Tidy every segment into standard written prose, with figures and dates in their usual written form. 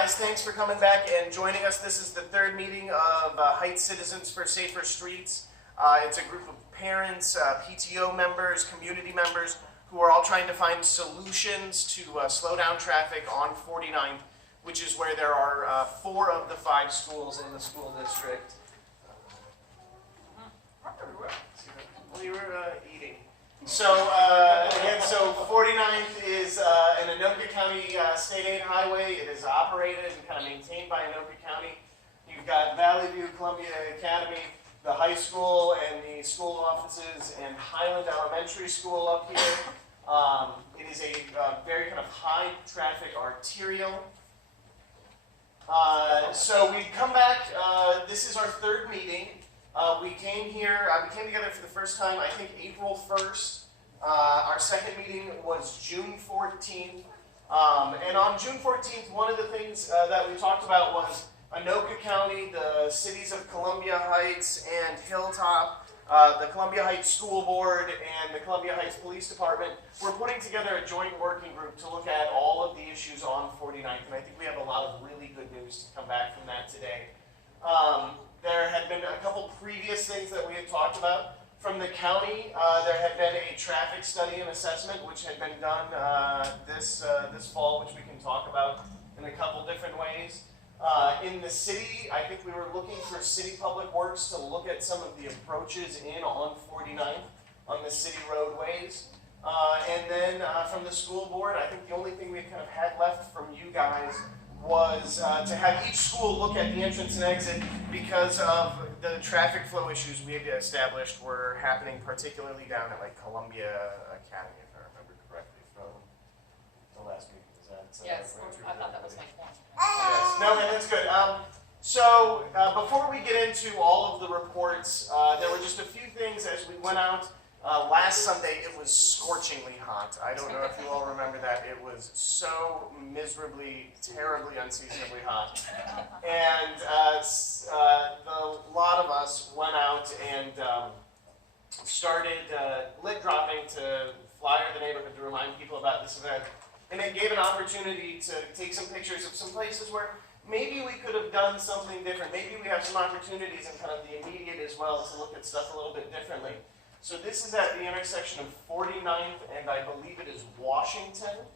Guys, thanks for coming back and joining us. This is the third meeting of Heights Citizens for Safer Streets. It's a group of parents, PTO members, community members who are all trying to find solutions to slow down traffic on 49th, which is where there are 4 of the 5 schools in the school district. We were eating. So, again, so 49th is an Anoka County state aid highway. It is operated and kind of maintained by Anoka County. You've got Valley View Columbia Academy, the high school and the school offices, and Highland Elementary School up here. It is a very kind of high traffic arterial. So we come back, this is our third meeting. We came together for the first time, I think, April 1st. Our second meeting was June 14th. And on June 14th, one of the things that we talked about was Anoka County, the cities of Columbia Heights and Hilltop, the Columbia Heights School Board, and the Columbia Heights Police Department. We're putting together a joint working group to look at all of the issues on 49th. And I think we have a lot of really good news to come back from that today. There had been a couple previous things that we had talked about. From the county, there had been a traffic study and assessment which had been done this fall, which we can talk about in a couple different ways. In the city, I think we were looking for City Public Works to look at some of the approaches in on 49th on the city roadways. And then from the school board, I think the only thing we kind of had left from you guys was to have each school look at the entrance and exit because of the traffic flow issues we had established were happening particularly down at like Columbia Academy, if I remember correctly from the last meeting. Is that, yes, I thought that was my point. Yes, no, man, that's good. So before we get into all of the reports, there were just a few things as we went out. Last Sunday, it was scorchingly hot. I don't know if you all remember that. It was so miserably, terribly, unseasonably hot. And a lot of us went out and started lit dropping to flyer the neighborhood to remind people about this event. And it gave an opportunity to take some pictures of some places where maybe we could have done something different. Maybe we have some opportunities in kind of the immediate as well to look at stuff a little bit differently. So this is at the intersection of 49th and I believe it is Washington.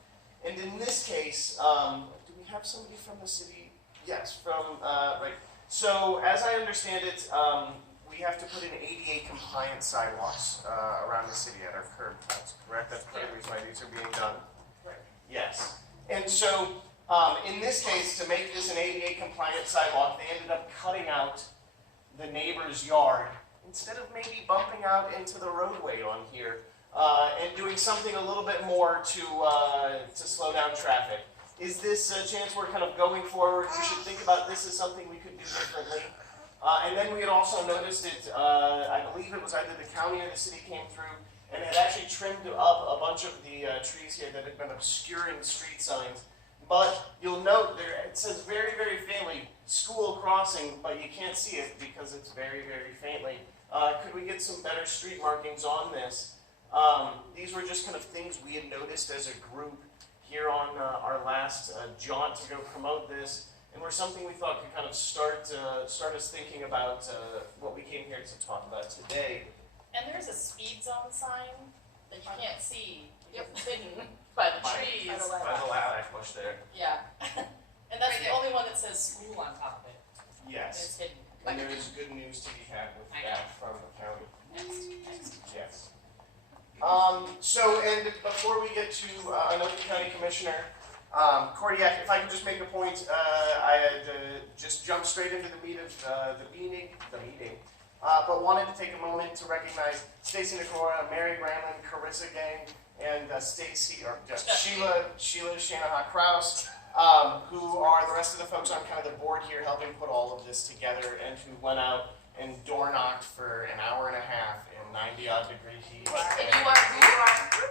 And in this case, do we have somebody from the city? Yes, from, right. So as I understand it, we have to put in ADA compliant sidewalks around the city at our curb cuts, correct? That's part of the reason why these are being done? Right. Yes. And so in this case, to make this an ADA compliant sidewalk, they ended up cutting out the neighbor's yard instead of maybe bumping out into the roadway on here and doing something a little bit more to slow down traffic. Is this a chance we're kind of going forward? We should think about this as something we could do differently. And then we had also noticed it, I believe it was either the county or the city came through and had actually trimmed up a bunch of the trees here that had been obscuring street signs. But you'll note there, it says very, very faintly, school crossing, but you can't see it because it's very, very faintly. Could we get some better street markings on this? These were just kind of things we had noticed as a group here on our last jaunt to go promote this, and were something we thought could kind of start us thinking about what we came here to talk about today. And there's a speed zone sign that you can't see because it's hidden by the trees. By the lilac bush there. Yeah. And that's the only one that says school on top of it. Yes. It's hidden. And there is good news to be had with that from the county. Next. Yes. So, and before we get to Anoka County Commissioner, Kordiak, if I could just make a point, I had just jumped straight into the meat of the meeting, but wanted to take a moment to recognize Stacy Nakora, Mary Granlin, Carissa Gang, and Sheila Shanahan Kraus, who are the rest of the folks on kind of the board here helping put all of this together and who went out and door knocked for an hour and a half in 90-odd degree heat. And you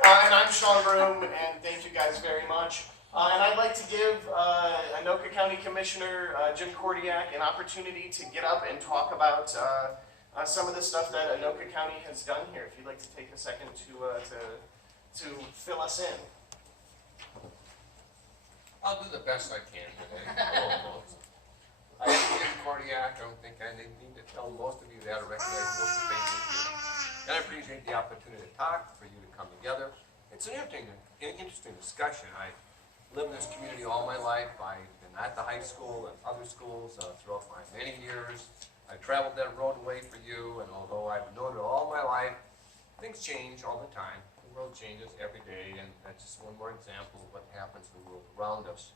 are. And I'm Sean Broom, and thank you guys very much. And I'd like to give Anoka County Commissioner Jim Kordiak an opportunity to get up and talk about some of the stuff that Anoka County has done here. If you'd like to take a second to fill us in. I'll do the best I can today. I am Jim Cordiak. I don't think I need to tell most of you that. I recognize most of the faces here. And I appreciate the opportunity to talk, for you to come together. It's an interesting discussion. I lived in this community all my life. I've been at the high school and other schools throughout my many years. I traveled that roadway for you, and although I've known it all my life, things change all the time. The world changes every day, and that's just one more example of what happens in the world around us.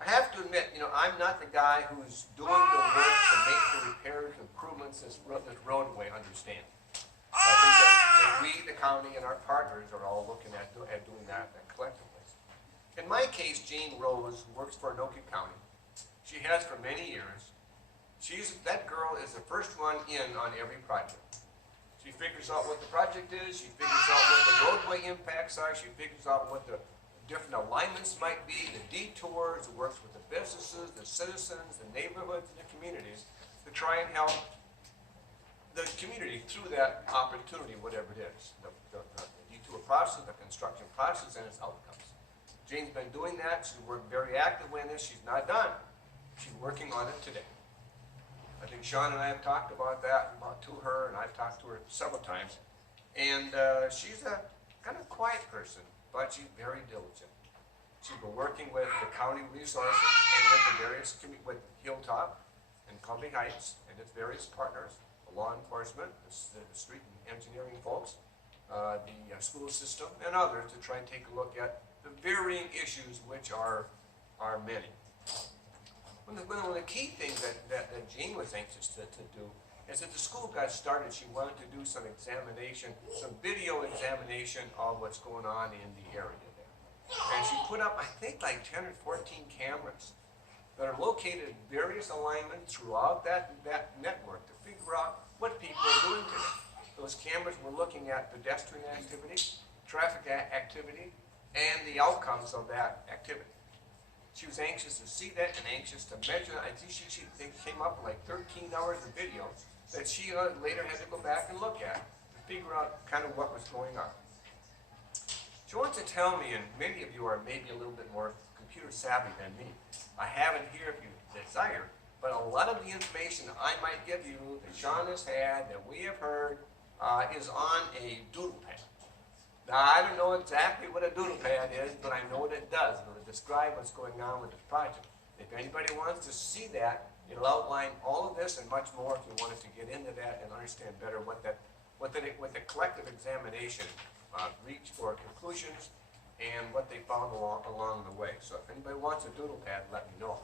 I have to admit, I'm not the guy who's doing the work to make the repairs, improvements this roadway understand. I think that we, the county, and our partners are all looking at doing that collectively. In my case, Jane Rose works for Anoka County. She has for many years. That girl is the first one in on every project. She figures out what the project is. She figures out what the roadway impacts are. She figures out what the different alignments might be, the detours, works with the businesses, the citizens, the neighborhoods, and the communities to try and help the community through that opportunity, whatever it is, the detour process, the construction process, and its outcomes. Jane's been doing that. She's worked very actively in this. She's not done. She's working on it today. I think Sean and I have talked about that to her, and I've talked to her several times. And she's a kind of quiet person, but she's very diligent. She's been working with the county resources and with the various, with Hilltop and Columbia Heights and its various partners, the law enforcement, the street and engineering folks, the school system, and others to try and take a look at the varying issues, which are many. One of the key things that Jane was anxious to do is that the school got started, she wanted to do some examination, some video examination of what's going on in the area there. And she put up, I think, like 10 or 14 cameras that are located in various alignments throughout that network to figure out what people are doing today. Those cameras were looking at pedestrian activity, traffic activity, and the outcomes of that activity. She was anxious to see that and anxious to measure. I think she came up with like 13 hours of video that she later had to go back and look at to figure out kind of what was going on. She wants to tell me, and many of you are maybe a little bit more computer savvy than me. I have it here if you desire, but a lot of the information I might give you, that Sean has had, that we have heard, is on a doodle pad. Now, I don't know exactly what a doodle pad is, but I know what it does. It'll describe what's going on with the project. If anybody wants to see that, it'll outline all of this and much more if you wanted to get into that and understand better what the collective examination reached for conclusions and what they found along the way. So if anybody wants a doodle pad, let me know.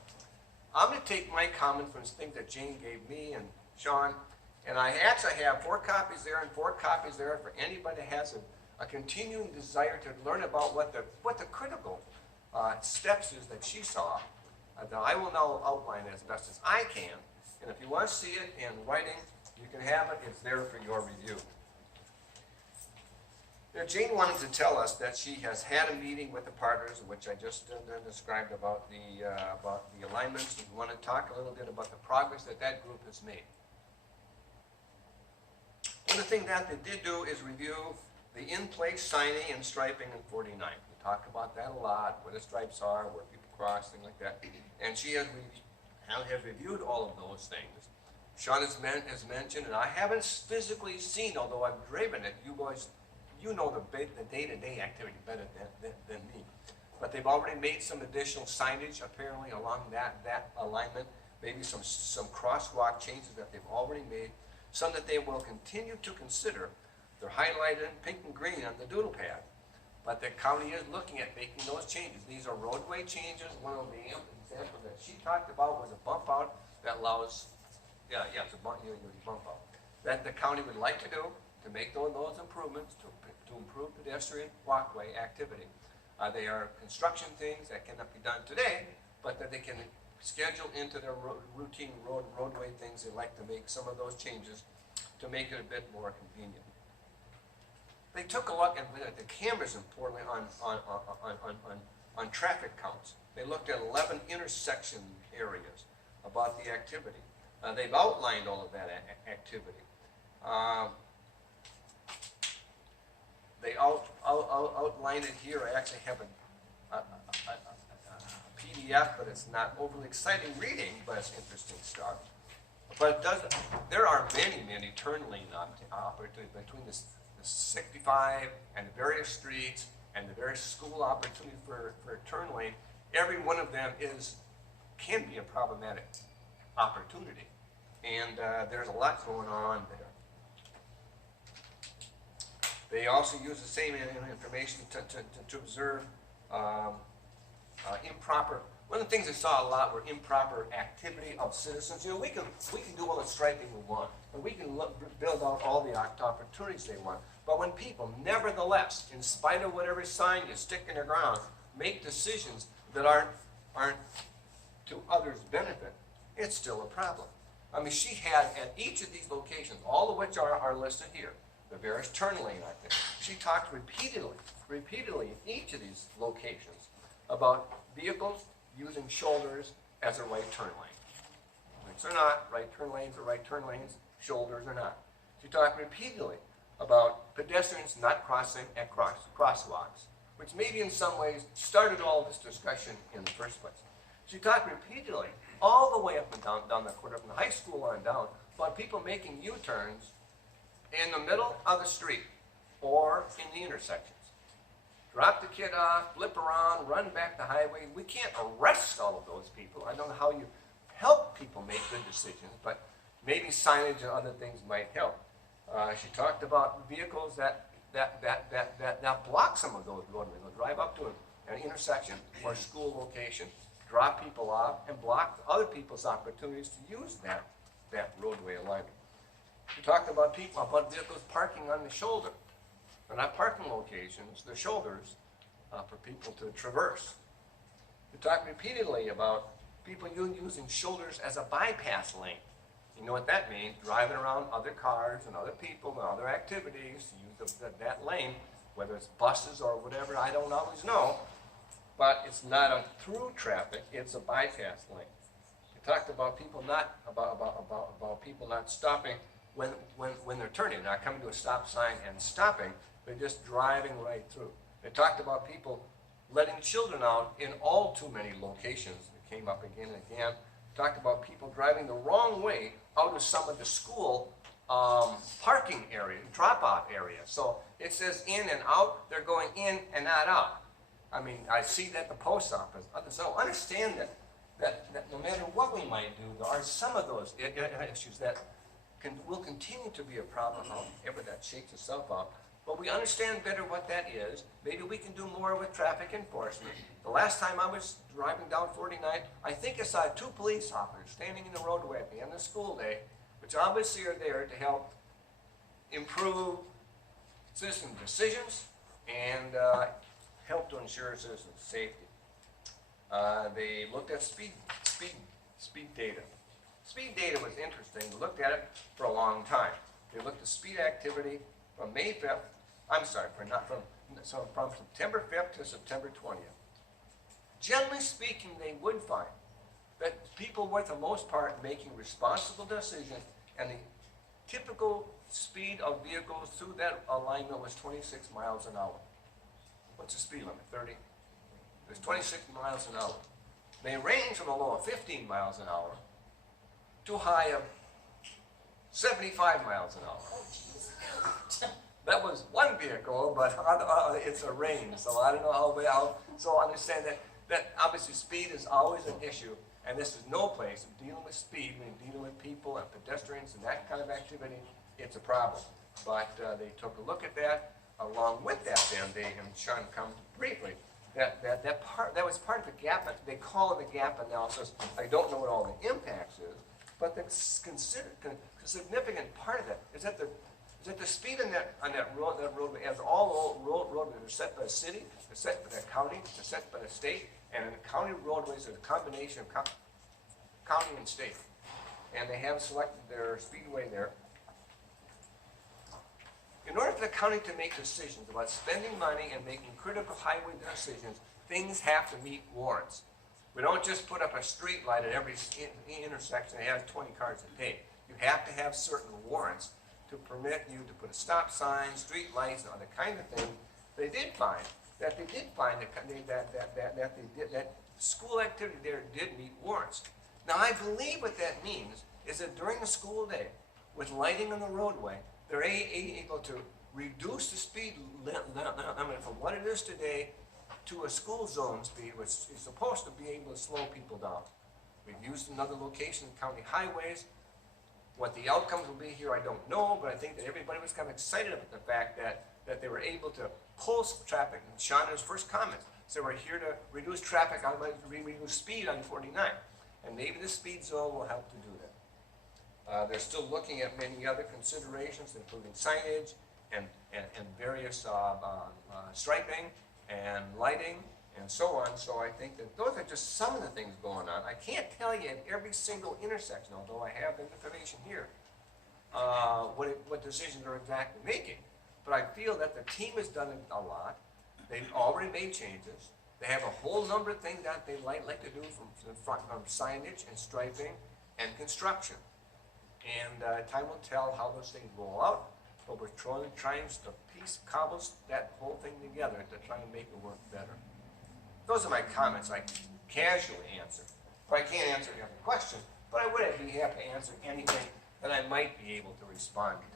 I'm going to take my comment from things that Jane gave me and Sean, and I actually have 4 copies there and 4 copies there for anybody that has a continuing desire to learn about what the critical steps is that she saw. Now I will now outline it as best as I can, and if you want to see it in writing, you can have it. It's there for your review. Now, Jane wanted to tell us that she has had a meeting with the partners, which I just described about the alignments. We want to talk a little bit about the progress that group has made. One of the things that they did do is review the in-place signing and striping in 49. We talk about that a lot, where the stripes are, where people cross, things like that. And she has reviewed all of those things. Sean has mentioned, and I haven't physically seen, although I've driven it, you know the day-to-day activity better than me. But they've already made some additional signage, apparently, along that alignment. Maybe some crosswalk changes that they've already made. Some that they will continue to consider. They're highlighted in pink and green on the doodle pad. But the county is looking at making those changes. These are roadway changes. One of the examples that she talked about was a bump out that allows, it's a bump out, that the county would like to do to make those improvements to improve pedestrian walkway activity. They are construction things that cannot be done today, but that they can schedule into their routine roadway things. They'd like to make some of those changes to make it a bit more convenient. They took a look at the cameras importantly on traffic counts. They looked at 11 intersection areas about the activity. They've outlined all of that activity. They outline it here. I actually have PDF, but it's not overly exciting reading, but it's interesting stuff. But it does, there are many turn lane opportunities between the 65 and the various streets and the various school opportunities for a turn lane. Every one of them can be a problematic opportunity. And there's a lot going on there. They also use the same information to observe improper. One of the things I saw a lot were improper activity of citizens. You know, we can do all the striping we want, and we can build out all the opportunities they want. But when people, nevertheless, in spite of whatever sign you stick in the ground, make decisions that aren't to others' benefit, it's still a problem. I mean, she had at each of these locations, all of which are listed here, the various turn lane activities. She talked repeatedly in each of these locations about vehicles using shoulders as a right turn lane. Lights are not, right turn lanes are right turn lanes, shoulders are not. She talked repeatedly about pedestrians not crossing at crosswalks, which maybe in some ways started all this discussion in the first place. She talked repeatedly, all the way up and down the corridor, from the high school on down, about people making U-turns in the middle of the street or in the intersections. Drop the kid off, flip around, run back the highway. We can't arrest all of those people. I don't know how you help people make good decisions, but maybe signage and other things might help. She talked about vehicles that block some of those roadways. They'll drive up to an intersection or a school location, drop people off, and block other people's opportunities to use that roadway alignment. She talked about vehicles parking on the shoulder. They're not parking locations, they're shoulders for people to traverse. We talked repeatedly about people using shoulders as a bypass lane. You know what that means? Driving around other cars and other people and other activities to use that lane, whether it's buses or whatever, I don't always know. But it's not a through traffic, it's a bypass lane. We talked about people about people not stopping when they're turning, not coming to a stop sign and stopping. They're just driving right through. They talked about people letting children out in all too many locations. It came up again and again. Talked about people driving the wrong way out of some of the school parking area, drop-off area. So it says in and out, they're going in and not out. I mean, I see that at the post office. So understand that no matter what we might do, there are some of those issues that will continue to be a problem, however that shakes itself out. But we understand better what that is. Maybe we can do more with traffic enforcement. The last time I was driving down 49, I think I saw 2 police officers standing in the roadway at the end of the school day, which obviously are there to help improve citizen decisions and help to ensure citizen safety. They looked at speed data. Speed data was interesting. They looked at it for a long time. They looked at speed activity from from September 5th to September 20th. Generally speaking, they would find that people were, for the most part, making responsible decisions, and the typical speed of vehicles through that alignment was 26 miles an hour. What's the speed limit? 30? There's 26 miles an hour. They range from a low of 15 miles an hour to a high of 75 miles an hour. That was one vehicle, but it's a range, so I don't know how. So understand that obviously speed is always an issue, and this is no place of dealing with speed when you're dealing with people and pedestrians and that kind of activity. It's a problem. But they took a look at that. Along with that, then and Sean come briefly. That was part of the gap. They call it a gap analysis. I don't know what all the impacts is, but the significant part of that is that the speed on that roadway, as all roadways are set by the city, they're set by the county, they're set by the state, and in the county roadways are a combination of county and state. And they have selected their speedway there. In order for the county to make decisions about spending money and making critical highway decisions, things have to meet warrants. We don't just put up a street light at every intersection that has 20 cars a day. You have to have certain warrants to permit you to put a stop sign, street lights, and other kind of things. They did find that they did find that school activity there did meet warrants. Now, I believe what that means is that during the school day, with lighting on the roadway, they're able to reduce the speed limit from what it is today to a school zone speed, which is supposed to be able to slow people down. We've used another location, county highways. What the outcomes will be here, I don't know, but I think that everybody was kind of excited about the fact that they were able to pulse traffic. And Sean, in his first comments, said we're here to reduce traffic, reduce speed on 49. And maybe the speed zone will help to do that. They're still looking at many other considerations, including signage and various striping and lighting and so on. So I think that those are just some of the things going on. I can't tell you at every single intersection, although I have the information here, what decisions they're exactly making. But I feel that the team has done a lot. They've already made changes. They have a whole number of things that they like to do from signage and striping and construction. And time will tell how those things roll out. But we're trying to cobble that whole thing together to try and make it work better. Those are my comments I casually answer. But I can't answer every question, but I would be happy to answer anything that I might be able to respond to.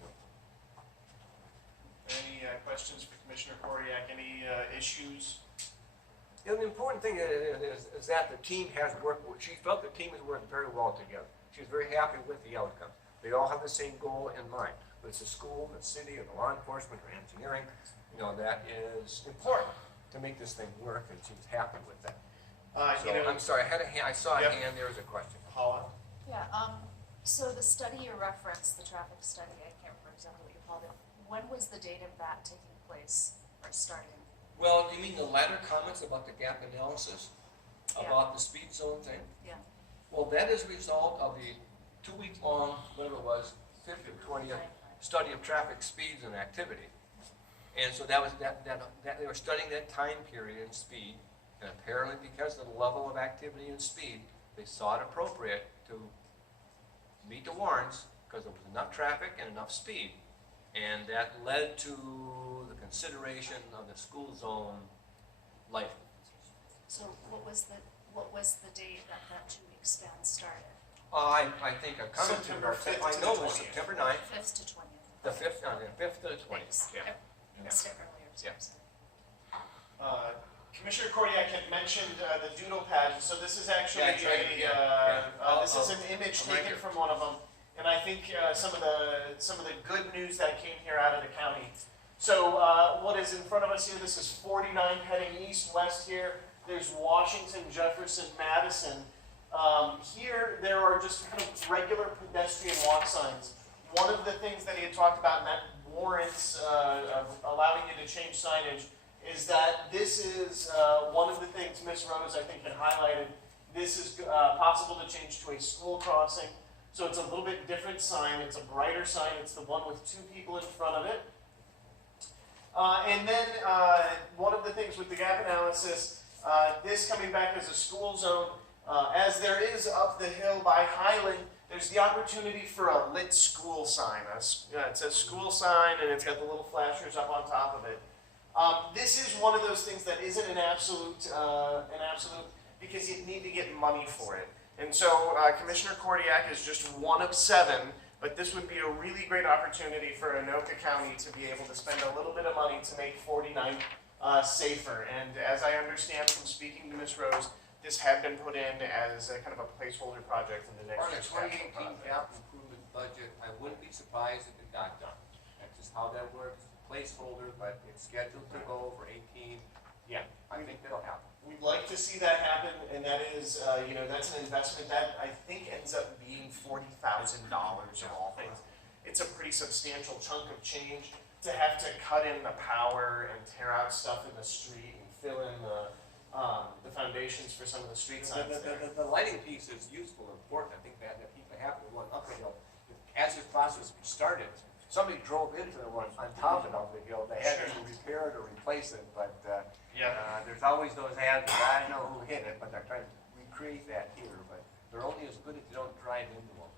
Any questions for Commissioner Kordiak? Any issues? You know, the important thing is that the team has worked, she felt the team has worked very well together. She was very happy with the outcome. They all have the same goal in mind. Whether it's the school, the city, or the law enforcement, or engineering, you know, that is important to make this thing work, and she's happy with that. So, I'm sorry, I saw a hand, there was a question. Paula? Yeah, so the study you referenced, the traffic study, I can't remember exactly what you called it. When was the date of that taking place or starting? Well, you mean the latter comments about the gap analysis? About the speed zone thing? Yeah. Well, that is a result of the 2-week-long, whatever it was, 5th or 20th study of traffic speeds and activity. And so that was that they were studying that time period and speed, and apparently because of the level of activity and speed, they saw it appropriate to meet the warrants because there was enough traffic and enough speed. And that led to the consideration of the school zone lighting. So what was the date that 2-week span started? I think I commented, September 5th I to know the it was 20th. September 9th, 5th to 20th. the 5th to the 20th. Yep. Yeah. Step earlier. so- Yeah. Commissioner Kordiak had mentioned the doodle pad, so this is actually Yeah, I tried to- this is an image I'm right taken here. from one of them, and I think some of the good news that came here out of the county. So what is in front of us here? This is 49 heading east-west here. There's Washington, Jefferson, Madison. Here there are just kind of regular pedestrian walk signs. One of the things that he had talked about, and that warrants of allowing you to change signage, is that this is one of the things Ms. Rose, I think, had highlighted. This is possible to change to a school crossing. So it's a little bit different sign. It's a brighter sign. It's the one with 2 people in front of it. And then one of the things with the gap analysis, this coming back as a school zone, as there is up the hill by Highland, there's the opportunity for a lit school sign. It says school sign, and it's got the little flashers up on top of it. This is one of those things that isn't an absolute, because you need to get money for it. And so Commissioner Kordiak is just one of 7, but this would be a really great opportunity for Anoka County to be able to spend a little bit of money to make 49 safer. And as I understand from speaking to Ms. Rose, this had been put in as a kind of a placeholder project in the next Part of year's the capital 2018 project. capital improvement budget, I wouldn't be surprised if it got done. That's just how that works, placeholder, but it's scheduled to go for 18. Yeah. I think that'll happen. We'd like to see that happen, and that is, that's an investment that I think ends up being $40,000 of all things. It's a pretty substantial chunk of change to have to cut in the power and tear out stuff in the street and fill in the foundations for some of the street signs there. The lighting piece is useful and important. I think that people have to one up the hill. As this process started, somebody drove into the one on top of the hill. They had to repair it or replace it, but there's always those hands that I don't know who hit it, but they're trying to recreate that here. But they're only as good as you don't drive into them.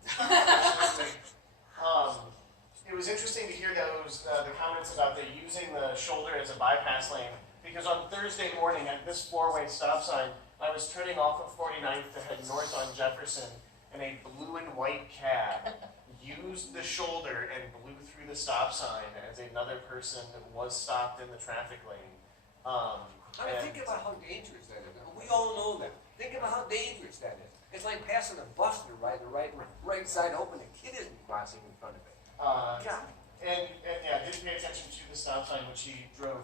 It was interesting to hear those the comments about the using the shoulder as a bypass lane. because on Thursday morning at this four-way stop sign, I was turning off of 49th to head north on Jefferson, and a blue and white cab used the shoulder and blew through the stop sign as another person was stopped in the traffic lane. I mean, think about how dangerous that is. We all know that. Think about how dangerous that is. It's like passing a bus to the right side hoping the kid isn't crossing in front of it. God. And yeah, didn't pay attention to the stop sign, which he drove,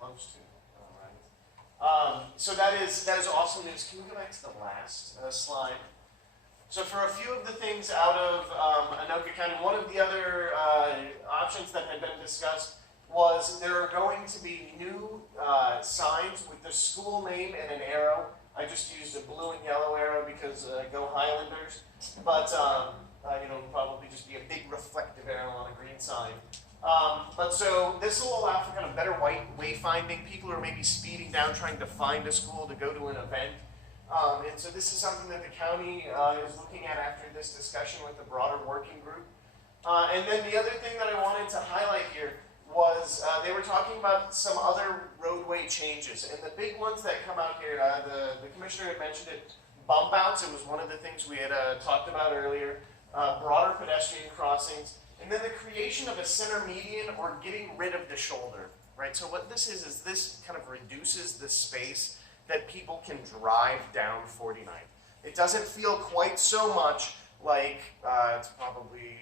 close to. So that is awesome news. Can we go back to the last slide? So for a few of the things out of Anoka County, one of the other options that had been discussed was there are going to be new signs with the school name and an arrow. I just used a blue and yellow arrow because go Highlanders, but probably just be a big reflective arrow on a green sign. But so this will allow for kind of better wayfinding. People who are maybe speeding down trying to find a school to go to an event. And so this is something that the county is looking at after this discussion with the broader working group. And then the other thing that I wanted to highlight here was they were talking about some other roadway changes. And the big ones that come out here, the commissioner had mentioned it, bump outs. It was one of the things we had talked about earlier. Broader pedestrian crossings. And then the creation of a center median or getting rid of the shoulder, right? So what this is this kind of reduces the space that people can drive down 49th. It doesn't feel quite so much like it's probably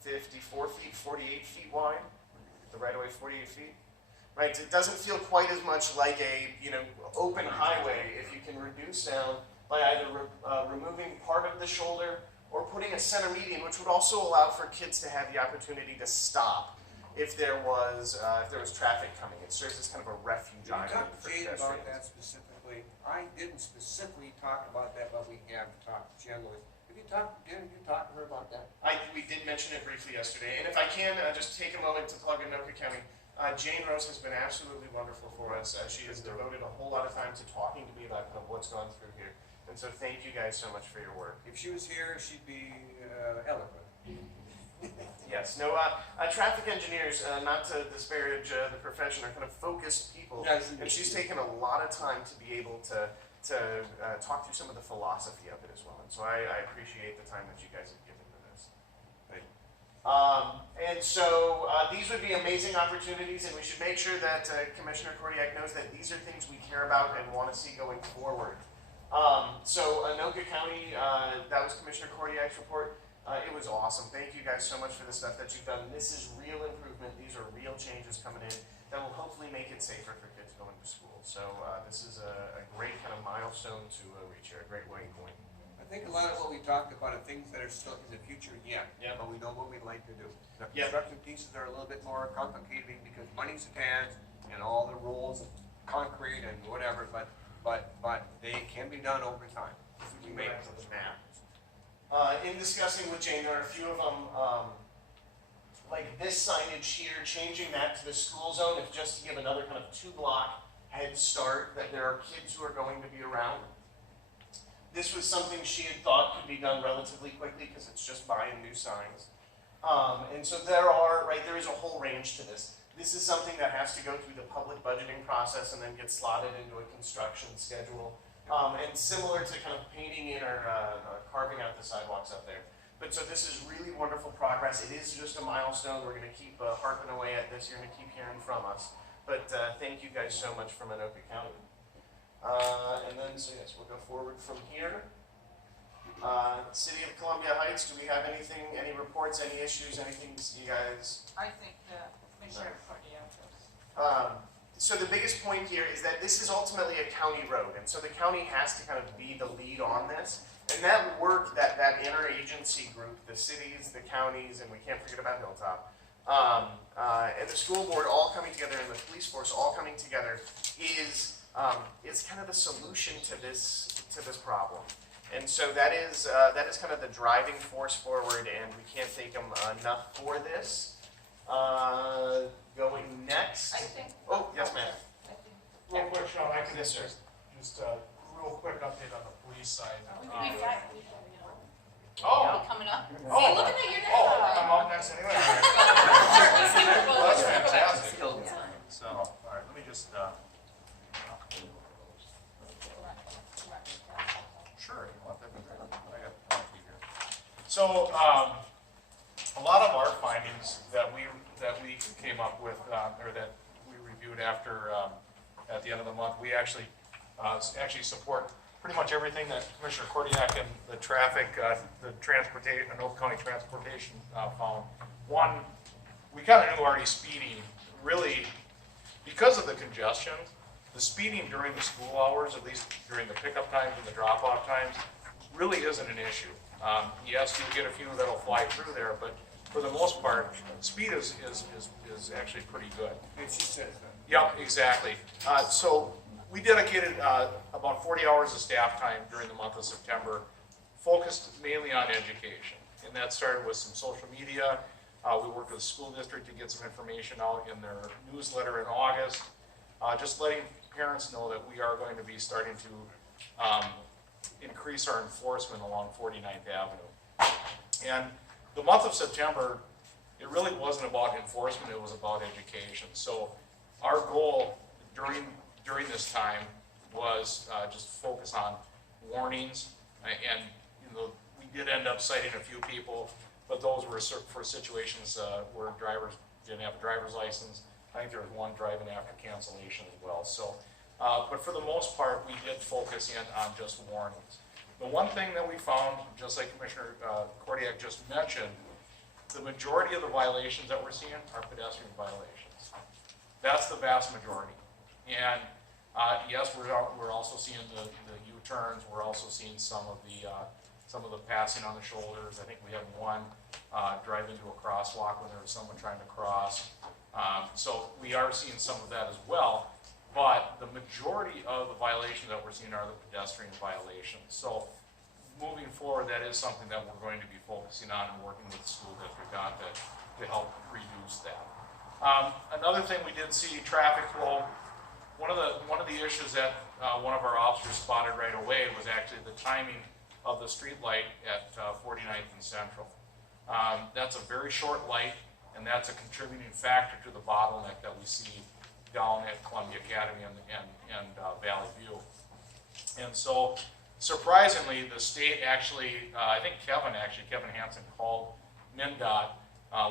54 feet, 48 feet wide, the right-of-way 48 feet, right? It doesn't feel quite as much like a open highway if you can reduce down by either removing part of the shoulder or putting a center median, which would also allow for kids to have the opportunity to stop if there was traffic coming. It serves as kind of a refuge Did you island talk to for Jade about pedestrians. that specifically? I didn't specifically talk about that, but we have talked generally. Didn't you talk to her about that? We did mention it briefly yesterday, and if I can just take a moment to plug Anoka County. Jane Rose has been absolutely wonderful for us. She has devoted a whole lot of time to talking to me about kind of what's gone through here. And so thank you guys so much for your work. If she was here, she'd be eloquent. Yes, no, traffic engineers, not to disparage the profession, are kind of focused people. Yes. And she's taken a lot of time to be able to talk through some of the philosophy of it as well. And so I appreciate the time that you guys have given to this. Thank you. And so these would be amazing opportunities, and we should make sure that Commissioner Kordiak knows that these are things we care about and want to see going forward. So Anoka County, that was Commissioner Kordiak's report. It was awesome. Thank you guys so much for the stuff that you've done. This is real improvement. These are real changes coming in that will hopefully make it safer for kids going to school. So this is a great kind of milestone to reach here, a great waypoint. I think a lot of what we talked about are things that are still in the future yet, Yeah. but we know what we'd like to do. The Yeah. construction pieces are a little bit more complicated because money's attached and all the rules, concrete and whatever, but they can be done over time. We may have the map. In discussing with Jane, there are a few of them, like this signage here, changing that to the school zone, if just to give another kind of 2-block head start, that there are kids who are going to be around. This was something she had thought could be done relatively quickly because it's just buying new signs. And so there is a whole range to this. This is something that has to go through the public budgeting process and then get slotted into a construction schedule. And similar to kind of painting in or carving out the sidewalks up there. But so this is really wonderful progress. It is just a milestone. We're going to keep harping away at this. You're going to keep hearing from us. But thank you guys so much from Anoka County. And then, so yes, we'll go forward from here. City of Columbia Heights, do we have anything, any reports, any issues, anything you guys? I think Commissioner Cordial. So the biggest point here is that this is ultimately a county road, and so the county has to kind of be the lead on this. And that work, that interagency group, the cities, the counties, and we can't forget about Hilltop, and the school board all coming together, and the police force all coming together, is kind of the solution to this problem. And so that is kind of the driving force forward, and we can't thank them enough for this. Going next. I think. Oh, yes, ma'am. I think. Real quick, Sean, I can Yes, sir. just a real quick update on the police side. We've got. Oh. Coming up. Oh. See, look at that, you're Oh, next. I'm up next anyway. Sure, we see what Well, that's goes. fantastic. So, all right, let me just, sure, if you want that, I got a copy here. So, a lot of our findings that we came up with, or that we reviewed after, at the end of the month, we actually support pretty much everything that Commissioner Kordiak and the traffic, the transportation, Oak County Transportation, found. One, we kind of knew already speeding, really, because of the congestion, the speeding during the school hours, at least during the pickup times and the drop-off times, really isn't an issue. Yes, you get a few that'll fly through there, but for the most part, speed is actually pretty good. And she says that. Yep, exactly. So we dedicated about 40 hours of staff time during the month of September, focused mainly on education. And that started with some social media. We worked with the school district to get some information out in their newsletter in August. Just letting parents know that we are going to be starting to increase our enforcement along 49th Avenue. And the month of September, it really wasn't about enforcement, it was about education. So our goal during this time was just focus on warnings, and we did end up citing a few people, but those were for situations where drivers didn't have a driver's license. I think there was one driving after cancellation as well. So, but for the most part, we did focus in on just warnings. The one thing that we found, just like Commissioner Kordiak just mentioned, the majority of the violations that we're seeing are pedestrian violations. That's the vast majority. And yes, we're also seeing the U-turns. We're also seeing some of the passing on the shoulders. I think we had one drive into a crosswalk when there was someone trying to cross. So we are seeing some of that as well. But the majority of the violations that we're seeing are the pedestrian violations. So moving forward, that is something that we're going to be focusing on and working with the school district on to help reduce that. Another thing we did see, traffic flow. One of the issues that one of our officers spotted right away was actually the timing of the street light at 49th and Central. That's a very short light, and that's a contributing factor to the bottleneck that we see down at Columbia Academy and Valley View. And so, surprisingly, the state actually, I think Kevin Hansen called MnDOT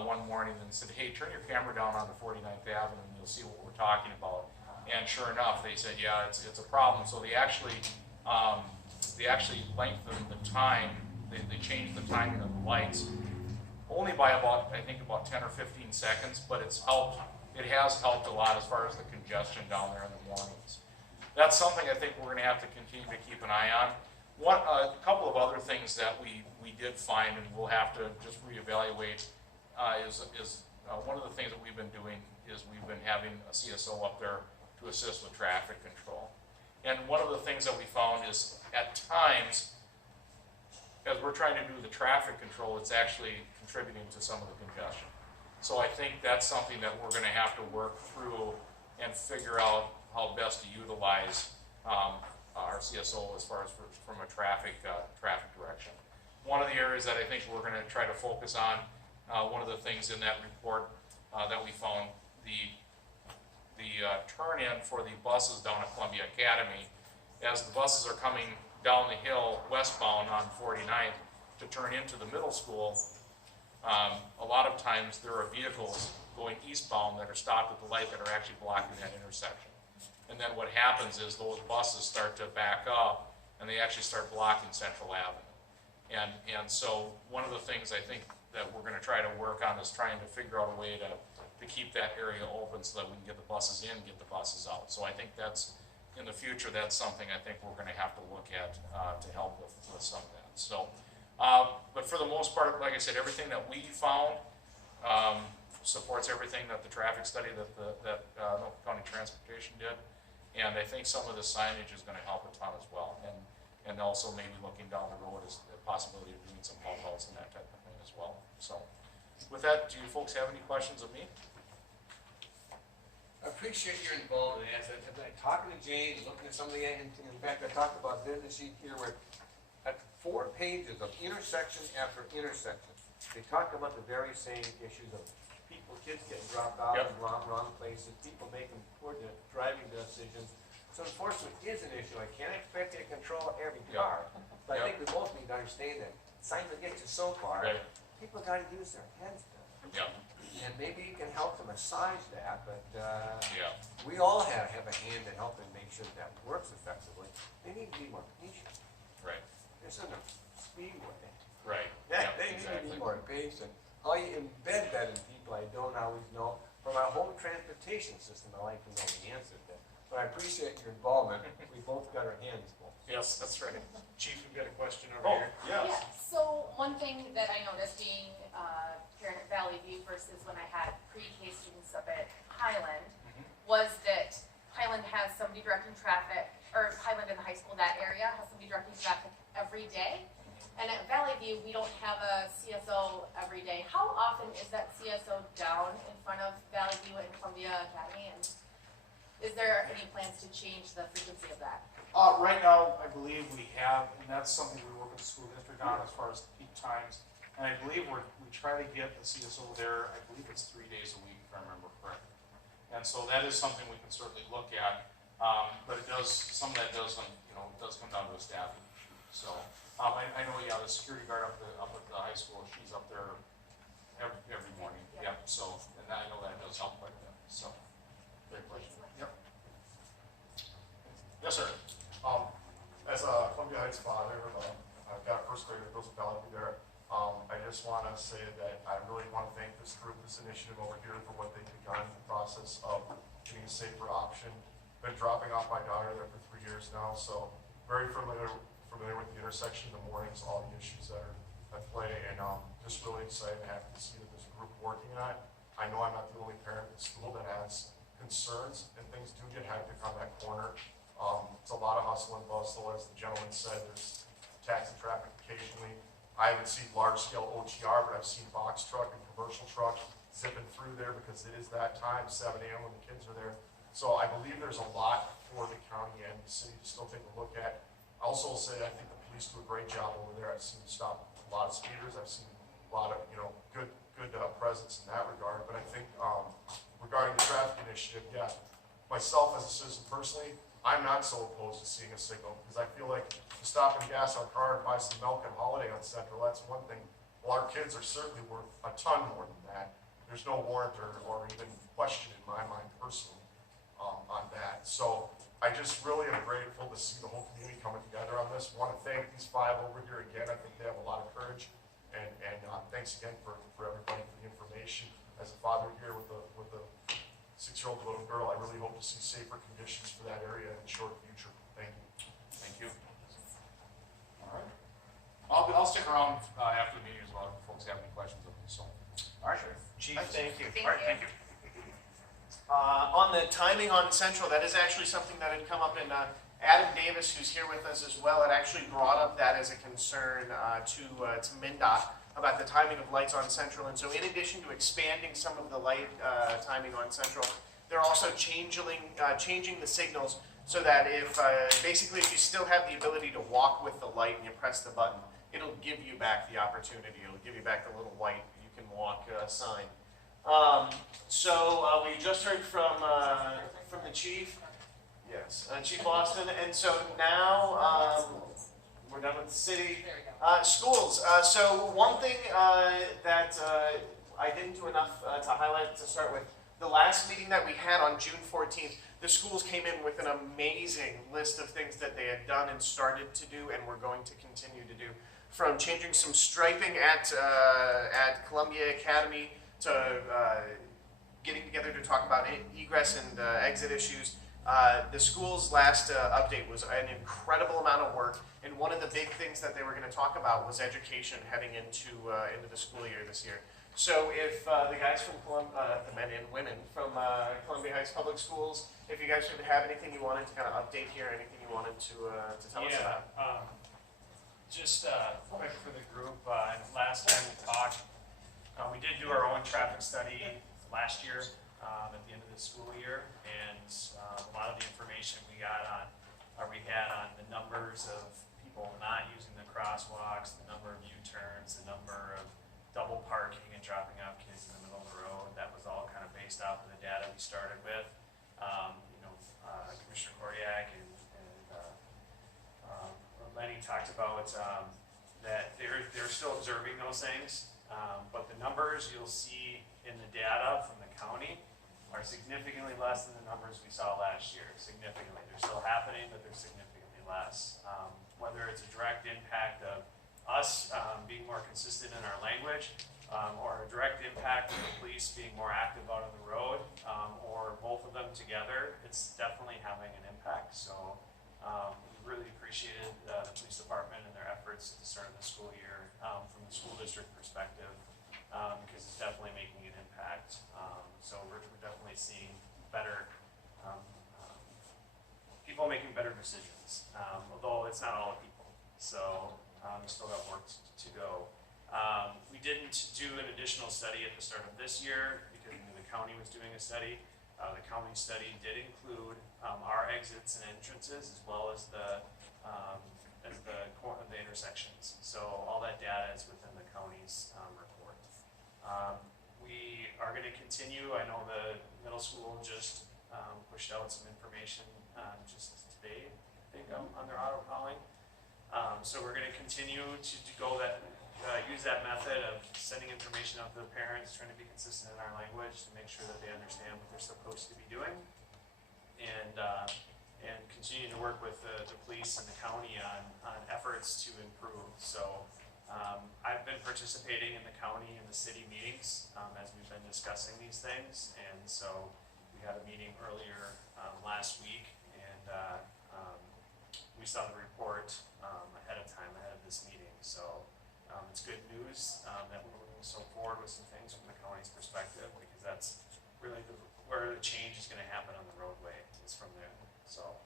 one morning and said, hey, turn your camera down on the 49th Avenue and you'll see what we're talking about. And sure enough, they said, yeah, it's a problem. So they actually lengthened the time, they changed the timing of the lights, only by about 10 or 15 seconds, but it has helped a lot as far as the congestion down there in the mornings. That's something I think we're gonna have to continue to keep an eye on. A couple of other things that we did find, and we'll have to just reevaluate, is one of the things that we've been doing is we've been having a CSO up there to assist with traffic control. And one of the things that we found is at times, as we're trying to do the traffic control, it's actually contributing to some of the congestion. So I think that's something that we're gonna have to work through and figure out how best to utilize our CSO as far as from a traffic direction. One of the areas that I think we're gonna try to focus on, one of the things in that report that we found, the turn-in for the buses down at Columbia Academy, as the buses are coming down the hill westbound on 49th to turn into the middle school, a lot of times there are vehicles going eastbound that are stopped at the light that are actually blocking that intersection. And then what happens is those buses start to back up and they actually start blocking Central Avenue. And so one of the things I think that we're gonna try to work on is trying to figure out a way to keep that area open so that we can get the buses in, get the buses out. So I think that's, in the future, that's something I think we're gonna have to look at to help with some of that. So, but for the most part, like I said, everything that we found supports everything that the traffic study that Oak County Transportation did. And I think some of the signage is gonna help a ton as well. And also maybe looking down the road is the possibility of doing some bump outs and that type of thing as well. So with that, do you folks have any questions of me? I appreciate your involvement in that. Talking to Jane, looking at some of the, in fact, I talked about this sheet here where at 4 pages of intersection after intersection, they talk about the very same issues of people, kids getting dropped off Yep. in wrong places, people making poor driving decisions. So enforcement is an issue. I can't expect you to control every Yep. car, but I Yep. think we both need to understand that signs will get you so far. Right. People gotta use their heads to. Yeah, And maybe you can help them massage that, but, yeah, we all have a hand in helping make sure that works effectively. They need to be more patient. right, There's a speedway. right. Yeah, Yeah, they need to exactly. be more patient. How you embed that in people, I don't always know. From our home transportation system, I like to know the answer to that. But I appreciate your involvement. We both got our hands full. Yes, that's right. Chief, you've got a question over Oh, here? Yeah, yes. so one thing that I noticed being here at Valley View versus when I had pre-K students up at Highland was that Highland has somebody directing traffic, or Highland in the high school, that area has somebody directing traffic every day. And at Valley View, we don't have a CSO every day. How often is that CSO down in front of Valley View and Columbia Academy? And is there any plans to change the frequency of that? Right now, I believe we have, and that's something we work with the school district on as far as peak times. And I believe we try to get the CSO there, I believe it's 3 days a week, if I remember correctly. And so that is something we can certainly look at, but it does, some of that does, does come down to a staffing issue. So, I know, yeah, the security guard up at the high school, she's up there every morning, Yeah. yeah, so, and I know that does help quite a bit, so. Great question. Yep. Yes, sir. As a Columbia Heights father, I've got a first grader that goes to Valley View there. I just want to say that I really want to thank this group, this initiative over here for what they've begun in the process of getting a safer option. Been dropping off my daughter there for 3 years now, so very familiar with the intersection in the mornings, all the issues that are at play, and just really excited and happy to see that there's a group working on it. I know I'm not the only parent at the school that has concerns, and things do get hectic on that corner. It's a lot of hustle and bustle, as the gentleman said, there's taxi traffic occasionally. I haven't seen large-scale OTR, but I've seen box truck and commercial truck zipping through there because it is that time, 7 a.m. when the kids are there. So I believe there's a lot for the county and the city to still take a look at. I also say I think the police do a great job over there. I've seen them stop a lot of speeders. I've seen a lot of, good presence in that regard. But I think regarding the traffic initiative, yeah, myself as a citizen personally, I'm not so opposed to seeing a signal because I feel like to stop and gas our car and buy some milk and holiday on Central, that's one thing. Well, our kids are certainly worth a ton more than that. There's no warrant or even question in my mind personally on that. So I just really am grateful to see the whole community coming together on this. Want to thank these 5 over here again. I think they have a lot of courage. And thanks again for everybody for the information. As a father here with a 6-year-old little girl, I really hope to see safer conditions for that area in the short future. Thank you. Thank you. All right. I'll stick around after the meeting as well if folks have any questions of me, so. All right. Chief, thank you. Thank All right, you. thank you. On the timing on Central, that is actually something that had come up in Adam Davis, who's here with us as well, had actually brought up that as a concern to MnDOT about the timing of lights on Central. And so in addition to expanding some of the light timing on Central, they're also changing the signals so that basically if you still have the ability to walk with the light and you press the button, it'll give you back the opportunity. It'll give you back the little white you can walk sign. So we just heard from the chief. Yes, Chief Austin. And so now we're done with the city. There we go. Schools. So one thing that I didn't do enough to highlight to start with, the last meeting that we had on June 14th, the schools came in with an amazing list of things that they had done and started to do and were going to continue to do. From changing some striping at Columbia Academy to getting together to talk about egress and exit issues. The school's last update was an incredible amount of work, and one of the big things that they were going to talk about was education heading into the school year this year. So if the guys from the men and women from Columbia Heights Public Schools, if you guys would have anything you wanted to kind of update here, anything you wanted to tell us about. Just quick for the group, last time we talked, we did do our own traffic study last year at the end of the school year, and a lot of the information we had on the numbers of people not using the crosswalks, the number of U-turns, the number of double parking and dropping off kids in the middle of the road, that based off of the data we started with. Commissioner Kordiak and Lenny talked about that they're still observing those things, but the numbers you'll see in the data from the county are significantly less than the numbers we saw last year. Significantly, they're still happening, but they're significantly less. Whether it's a direct impact of us being more consistent in our language, or a direct impact of the police being more active out on the road, or both of them together, it's definitely having an impact. So we really appreciated the police department and their efforts at the start of the school year from the school district perspective, because it's definitely making an impact. So we're definitely seeing better people making better decisions, although it's not all the people. So we still got work to go. We didn't do an additional study at the start of this year because we knew the county was doing a study. The county study did include our exits and entrances as well as the intersections. So all that data is within the county's report. We are going to continue. I know the middle school just pushed out some information just today, I think, on their auto calling. So we're going to continue to go that. Use that method of sending information out to the parents, trying to be consistent in our language to make sure that they understand what they're supposed to be doing, and continue to work with the police and the county on efforts to improve. So I've been participating in the county and the city meetings as we've been discussing these things, and so we had a meeting earlier last week, and we saw the report ahead of time, ahead of this meeting. So it's good news that we're moving so forward with some things from the county's perspective, because that's really where the change is going to happen on the roadway, is from there. So,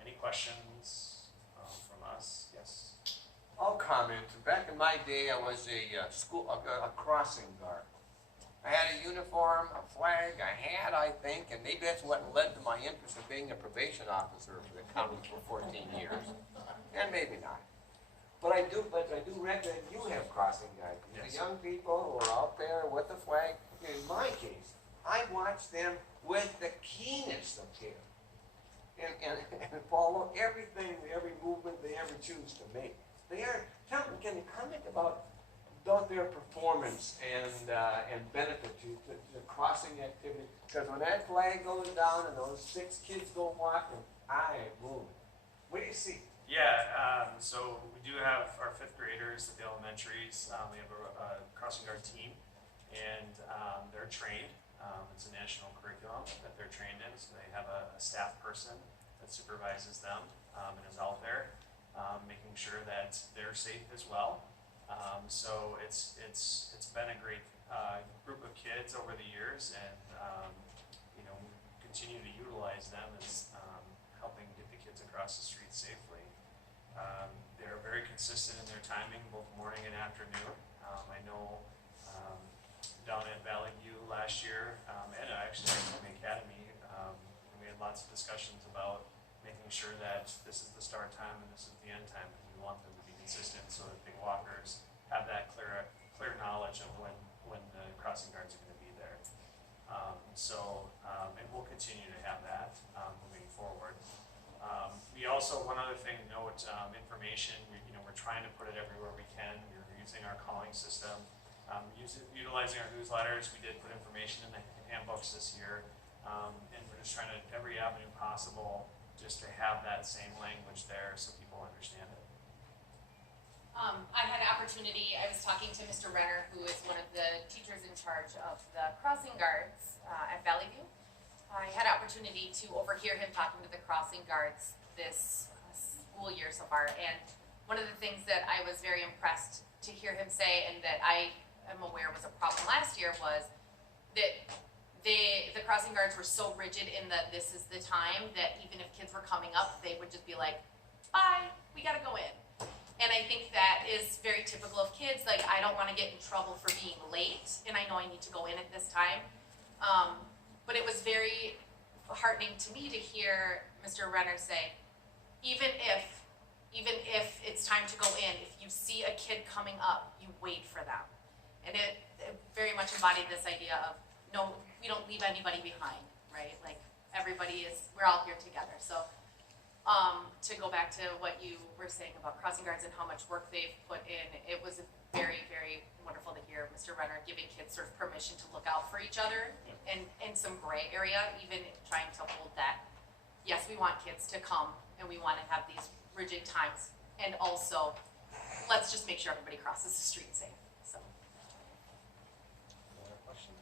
any questions from us? Yes? I'll comment. Back in my day, I was a crossing guard. I had a uniform, a flag, a hat, I think, and maybe that's what led to my interest in being a probation officer for the county for 14 years. And maybe not. But I do reckon you have crossing guards. Yes. The young people who are out there with the flag. In my case, I watch them with the keenest of care and follow everything, every movement they ever choose to make. Can you comment about their performance and benefit to the crossing activity? Because when that flag goes down and those 6 kids go walking, I am moving. What do you see? Yeah, so we do have our 5th graders at the elementaries. We have a crossing guard team, and they're trained. It's a national curriculum that they're trained in, so they have a staff person that supervises them and is out there making sure that they're safe as well. So it's been a great group of kids over the years, and we continue to utilize them as helping get the kids across the street safely. They're very consistent in their timing, both morning and afternoon. I know down at Valley View last year, and actually in the academy, we had lots of discussions about making sure that this is the start time and this is the end time, because we want them to be consistent so that the walkers have that clear knowledge of when the crossing guards are going to be there. And we'll continue to have that moving forward. We also, one other thing to note, information, we're trying to put it everywhere we can. We're using our calling system, utilizing our newsletters. We did put information in the handbooks this year, and we're just trying to, every avenue possible, just to have that same language there so people understand it. I had an opportunity, I was talking to Mr. Renner, who is one of the teachers in charge of the crossing guards at Valley View. I had an opportunity to overhear him talking to the crossing guards this school year so far, and one of the things that I was very impressed to hear him say, and that I am aware was a problem last year, was that the crossing guards were so rigid in that this is the time that even if kids were coming up, they would just be like, bye, we gotta go in. And I think that is very typical of kids. Like, I don't want to get in trouble for being late, and I know I need to go in at this time. But it was very heartening to me to hear Mr. Renner say, even if it's time to go in, if you see a kid coming up, you wait for them. And it very much embodied this idea of we don't leave anybody behind, right? Like, we're all here together, so, to go back to what you were saying about crossing guards and how much work they've put in, it was very, very wonderful to hear Mr. Renner giving kids sort of permission to look out for each other in some gray area, even trying to hold that, yes, we want kids to come and we want to have these rigid times, and also, let's just make sure everybody crosses the street safe, so. Other questions?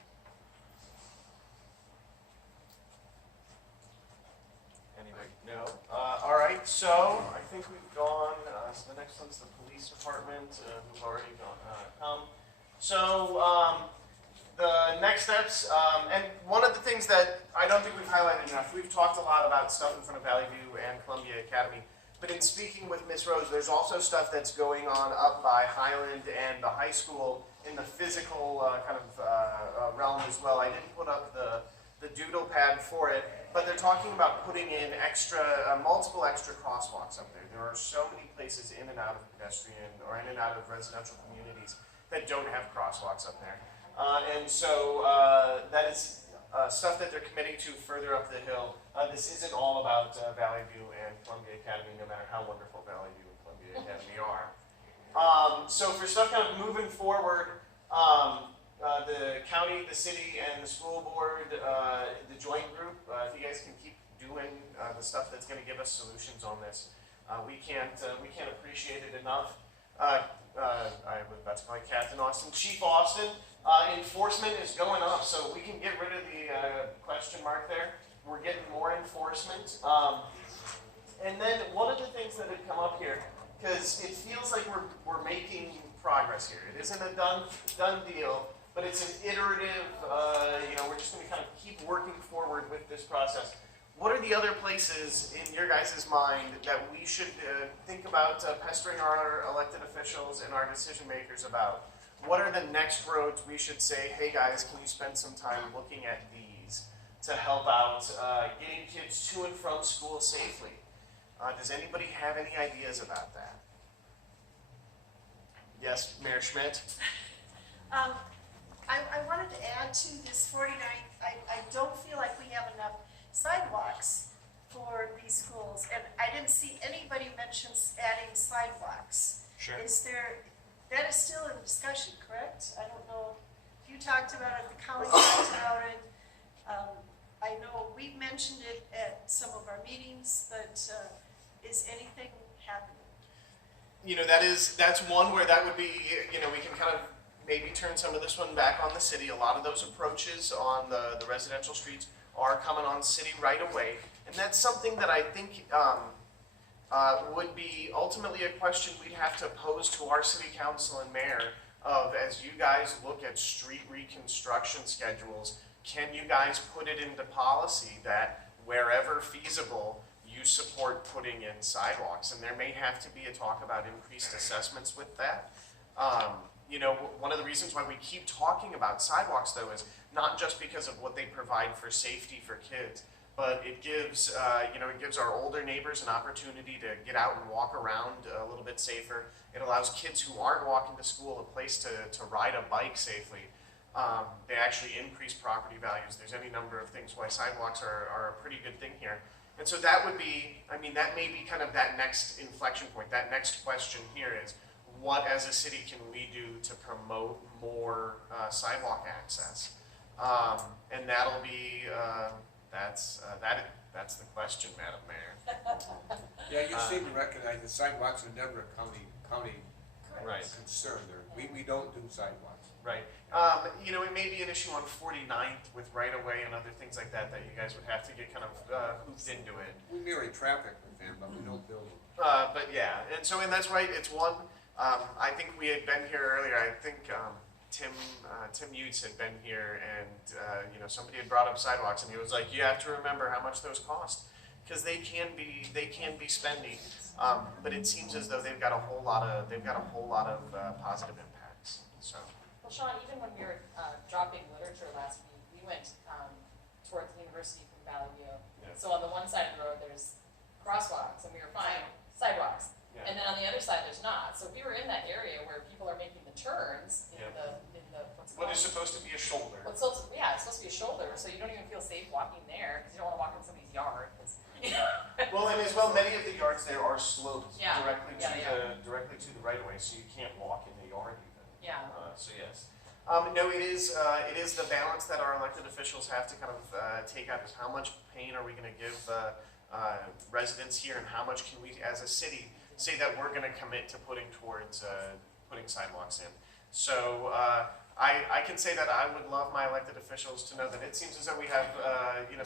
Anybody? No? All right, so I think we've gone, so the next one's the police department, who've already come. So, the next steps, and one of the things that I don't think we've highlighted enough, we've talked a lot about stuff in front of Valley View and Columbia Academy, but in speaking with Ms. Rose, there's also stuff that's going on up by Highland and the high school in the physical realm as well. I didn't put up the doodle pad for it, but they're talking about putting in multiple extra crosswalks up there. There are so many places in and out of pedestrian or in and out of residential communities that don't have crosswalks up there. And so that is stuff that they're committing to further up the hill. This isn't all about Valley View and Columbia Academy, no matter how wonderful Valley View and Columbia Academy are. So for stuff kind of moving forward, the county, the city, and the school board, the joint group, if you guys can keep doing the stuff that's going to give us solutions on this, we can't appreciate it enough. I was about to call you Captain Austin. Chief Austin, enforcement is going up, so we can get rid of the question mark there. We're getting more enforcement. And then one of the things that had come up here, because it feels like we're making progress here. It isn't a done deal, but it's an iterative, we're just going to kind of keep working forward with this process. What are the other places in your guys' mind that we should think about pestering our elected officials and our decision makers about? What are the next roads we should say, hey guys, can you spend some time looking at these to help out getting kids to and from school safely? Does anybody have any ideas about that? Yes, Mayor Schmidt? I wanted to add to this 49th, I don't feel like we have enough sidewalks for these schools, and I didn't see anybody mention adding sidewalks. Sure. That is still in discussion, correct? I don't know if you talked about it, the county talked about it. I know we mentioned it at some of our meetings, but is anything happening? That's one where that would be, we can kind of maybe turn some of this one back on the city. A lot of those approaches on the residential streets are coming on city right away. And that's something that I think would be ultimately a question we'd have to pose to our city council and mayor of, as you guys look at street reconstruction schedules, can you guys put it into policy that wherever feasible, you support putting in sidewalks? And there may have to be a talk about increased assessments with that. One of the reasons why we keep talking about sidewalks, though, is not just because of what they provide for safety for kids, but it gives, it gives our older neighbors an opportunity to get out and walk around a little bit safer. It allows kids who aren't walking to school a place to ride a bike safely. They actually increase property values. There's any number of things why sidewalks are a pretty good thing here. And so that would be, that may be kind of that next inflection point. That next question here is, what as a city can we do to promote more sidewalk access? And that'll be, that's the question, Madam Mayor. Yeah, you seem to recognize that sidewalks are never a county Right. concern. We don't do sidewalks. Right. It may be an issue on 49th with right-of-way and other things like that you guys would have to get kind of hooped into it. We mirror traffic with them, but we don't build them. But yeah, and that's right. It's one. I think we had been here earlier. I think Tim Utes had been here, and somebody had brought up sidewalks, and he was like, "You have to remember how much those cost, because they can be spendy." But it seems as though they've got a whole lot of positive impacts. So. Well, Sean, even when we were dropping literature last week, we went towards the university from Valley View. Yeah. So on the one side of the road, there's crosswalks, and we were fine, sidewalks. Yeah. And then on the other side, there's not. So we were in that area where people are making the turns in Yeah. the what's it What called? is supposed to be a shoulder. It's supposed to be a shoulder, so you don't even feel safe walking there, because you don't wanna walk in somebody's yard, 'cause, you know. Well, and as well, many of the yards there are sloped Yeah, directly to yeah, directly to the right of way, so you can't walk in the yard even. Yeah, So yes. No, it is the balance that our elected officials have to kind of take out is how much pain are we gonna give residents here, and how much can we, as a city, say that we're gonna commit to putting towards putting sidewalks in. So I can say that I would love my elected officials to know that it seems as though we have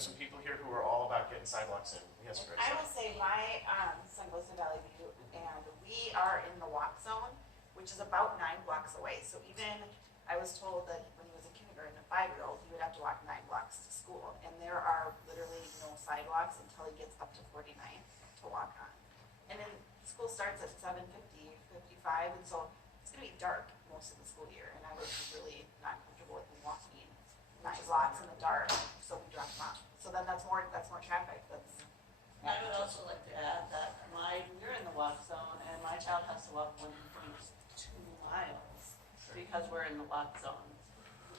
some people here who are all about getting sidewalks in. Yes, Chris. I will say my son goes to Valley View, and we are in the walk zone, which is about 9 blocks away. So even I was told that when he was in kindergarten, a 5-year-old, he would have to walk 9 blocks to school, and there are literally no sidewalks until he gets up to 49 to walk on. And then school starts at 7:50, 55, and so it's gonna be dark most of the school year, and I would be really not comfortable with him walking 9 blocks in the dark, so we drop him off. So then that's more traffic, I would also like to add that we're in the walk zone, and my child has to walk 1.2 miles because we're in the walk zone.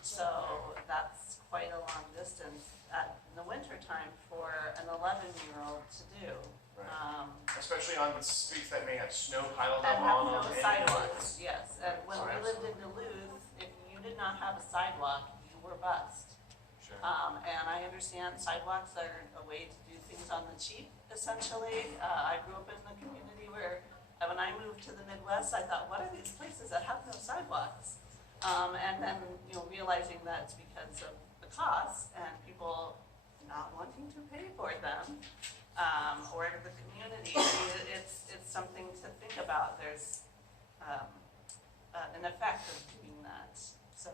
So that's quite a long distance in the winter time for an 11-year-old to do. Right. Especially on streets that may have snow piled And up have on no them. sidewalks, yes. And when Oh, we lived in Duluth, if you did not have a sidewalk, you were bussed. Sure. And I understand sidewalks are a way to do things on the cheap, essentially. I grew up in a community where, when I moved to the Midwest, I thought, what are these places that have no sidewalks? And then, realizing that it's because of the cost and people not wanting to pay for them, or the community, it's something to think about. There's an effect of doing that, so.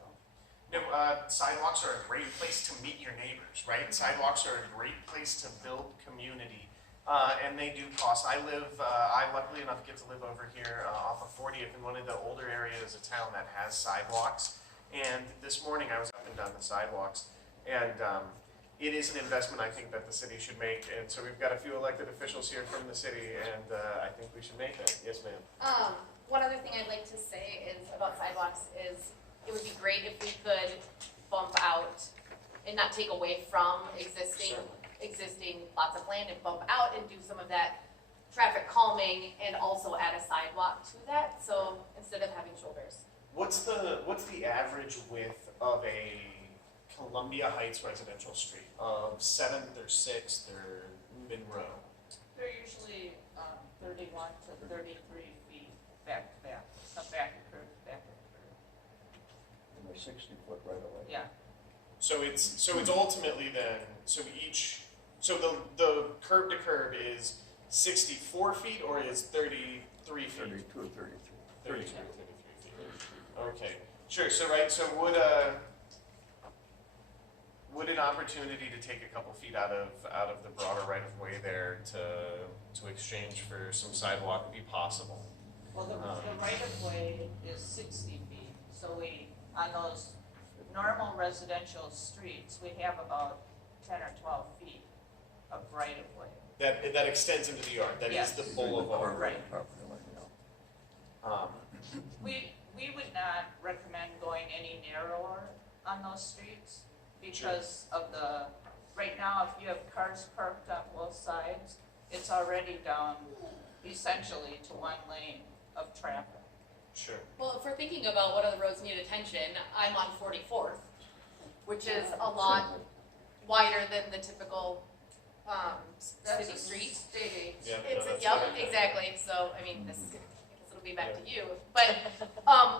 Sidewalks are a great place to meet your neighbors, right? Sidewalks are a great place to build community, and they do cost. I luckily enough get to live over here off of 40th in one of the older areas of town that has sidewalks. And this morning I was up and down the sidewalks, and it is an investment I think that the city should make. And so we've got a few elected officials here from the city, and I think we should make that. Yes, ma'am. One other thing I'd like to say is about sidewalks is it would be great if we could bump out and not take away from existing plots of land and bump out and do some of that traffic calming and also add a sidewalk to that. So instead of having shoulders. What's the average width of a Columbia Heights residential street of 7th or 6th or Monroe? They're usually 31 to 33 feet back to back, back to curb, back to curb. And they're 60-foot right away. Yeah. So it's ultimately then the curb to curb is 64 feet or is 33 feet? 32 or 33. 32 or 33 feet. Okay, sure. So would an opportunity to take a couple feet out of the broader right of way there to exchange for some sidewalk be possible? Well, the right of way is 60 feet, so on those normal residential streets, we have about 10 or 12 feet of right of way. That extends into the yard. That is Yes. the boulevard. Right. Um, We would not recommend going any narrower on those streets because of right now, if you have cars parked on both sides, it's already down essentially to 1 lane of traffic. sure. Well, if we're thinking about what other roads need attention, I'm on 44th, which is a lot wider than the typical city street. State. Yeah, It's, no, that's yep, right. exactly, so, I mean, I guess it'll be back to you, but,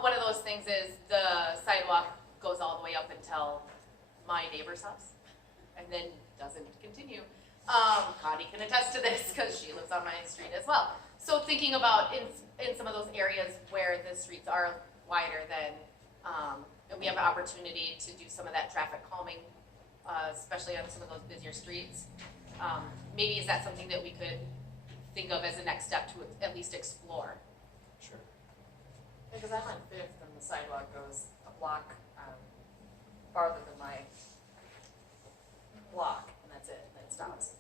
one of those things is the sidewalk goes all the way up until my neighbor's house, and then doesn't continue. Connie can attest to this, cause she lives on my street as well. So thinking about in some of those areas where the streets are wider than, and we have an opportunity to do some of that traffic calming, especially on some of those busier streets. Maybe is that something that we could think of as a next step to at least explore? Sure. Because I'm on 5th and the sidewalk goes a block farther than my block, and that's it, and then it stops.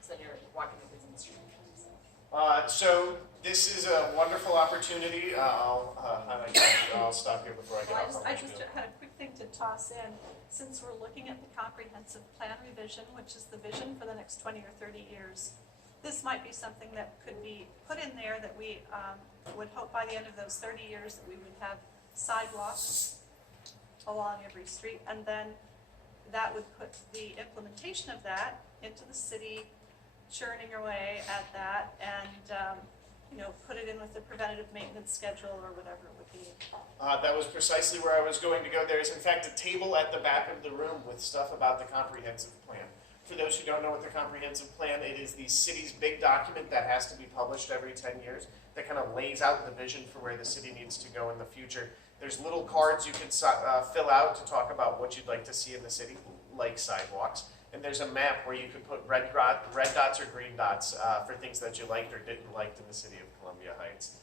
So then you're walking the kids in the street. So. So This is a wonderful opportunity. I'll stop here before I get Well, off. I just had a quick thing to toss in. Since we're looking at the comprehensive plan revision, which is the vision for the next 20 or 30 years, this might be something that could be put in there that we would hope by the end of those 30 years that we would have sidewalks along every street. And then that would put the implementation of that into the city, churning away at that, and put it in with the preventative maintenance schedule or whatever it would be. That was precisely where I was going to go. There is in fact a table at the back of the room with stuff about the comprehensive plan. For those who don't know what the comprehensive plan, it is the city's big document that has to be published every 10 years that kind of lays out the vision for where the city needs to go in the future. There's little cards you can fill out to talk about what you'd like to see in the city, like sidewalks. And there's a map where you could put red dots or green dots for things that you liked or didn't like in the city of Columbia Heights.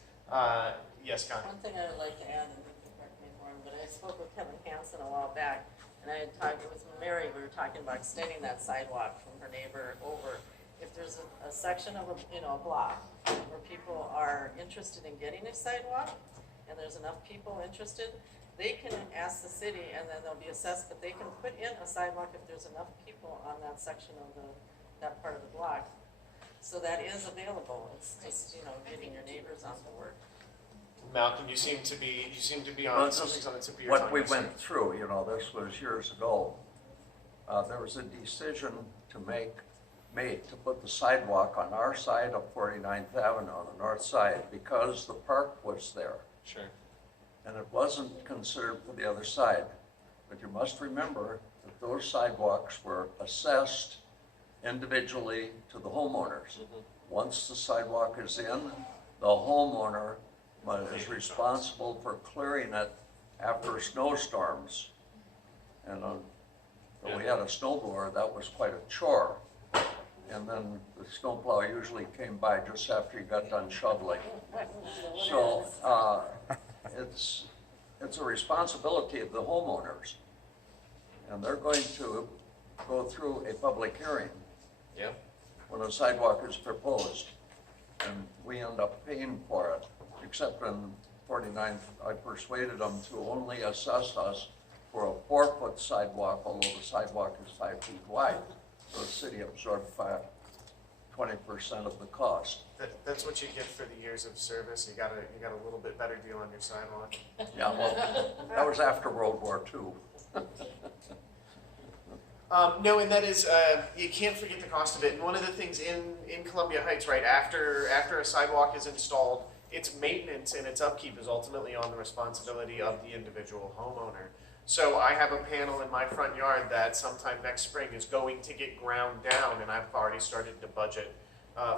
Yes, Connie? One thing I would like to add, and you can correct me if I'm wrong, but I spoke with Kevin Hansen a while back, and I had talked with Mary, we were talking about extending that sidewalk from her neighbor over. If there's a section of a block where people are interested in getting a sidewalk, and there's enough people interested, they can ask the city, and then they'll be assessed, but they can put in a sidewalk if there's enough people on that section of that part of the block. So that is available. It's just, getting your neighbors on board. Malcolm, you seem to be on Well, something's on the tip of your what tongue. we you said. went through, this was years ago. There was a decision to made to put the sidewalk on our side of 49th Avenue on the north side because the park was there. Sure. And it wasn't considered for the other side. But you must remember that those sidewalks were assessed individually to the homeowners. Once the sidewalk is in, the homeowner is responsible for clearing it after snowstorms. And we had a snowblower, that was quite a chore. And then the snowplow usually came by just after you got done shoveling. So it's a responsibility of the homeowners. And they're going to go through a public hearing when a sidewalk is proposed. And we end up paying for it, except in 49th, I persuaded them to only assess us for a 4-foot sidewalk, although the sidewalk is 5 feet wide. So the city absorbed 20% of the cost. That's what you get for the years of service. You got a little bit better deal on your sidewalk. Yeah, well, that was after World War II. No, and that is, you can't forget the cost of it. And one of the things in Columbia Heights, right, after a sidewalk is installed, its maintenance and its upkeep is ultimately on the responsibility of the individual homeowner. So I have a panel in my front yard that sometime next spring is going to get ground down, and I've already started to budget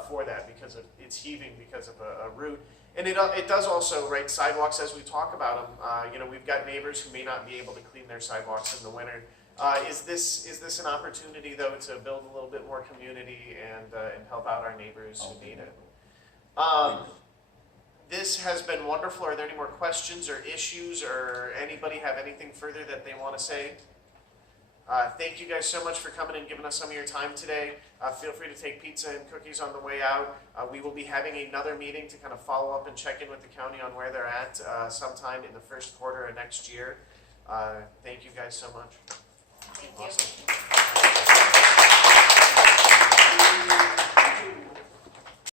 for that because it's heaving because of a root. And it does also, right, sidewalks as we talk about them, we've got neighbors who may not be able to clean their sidewalks in the winter. Is this an opportunity though to build a little bit more community and help out our neighbors who need it? This has been wonderful. Are there any more questions or issues, or anybody have anything further that they want to say? Thank you guys so much for coming and giving us some of your time today. Feel free to take pizza and cookies on the way out. We will be having another meeting to kind of follow up and check in with the county on where they're at sometime in the first quarter of next year. Thank you guys so much. Thank you. Awesome.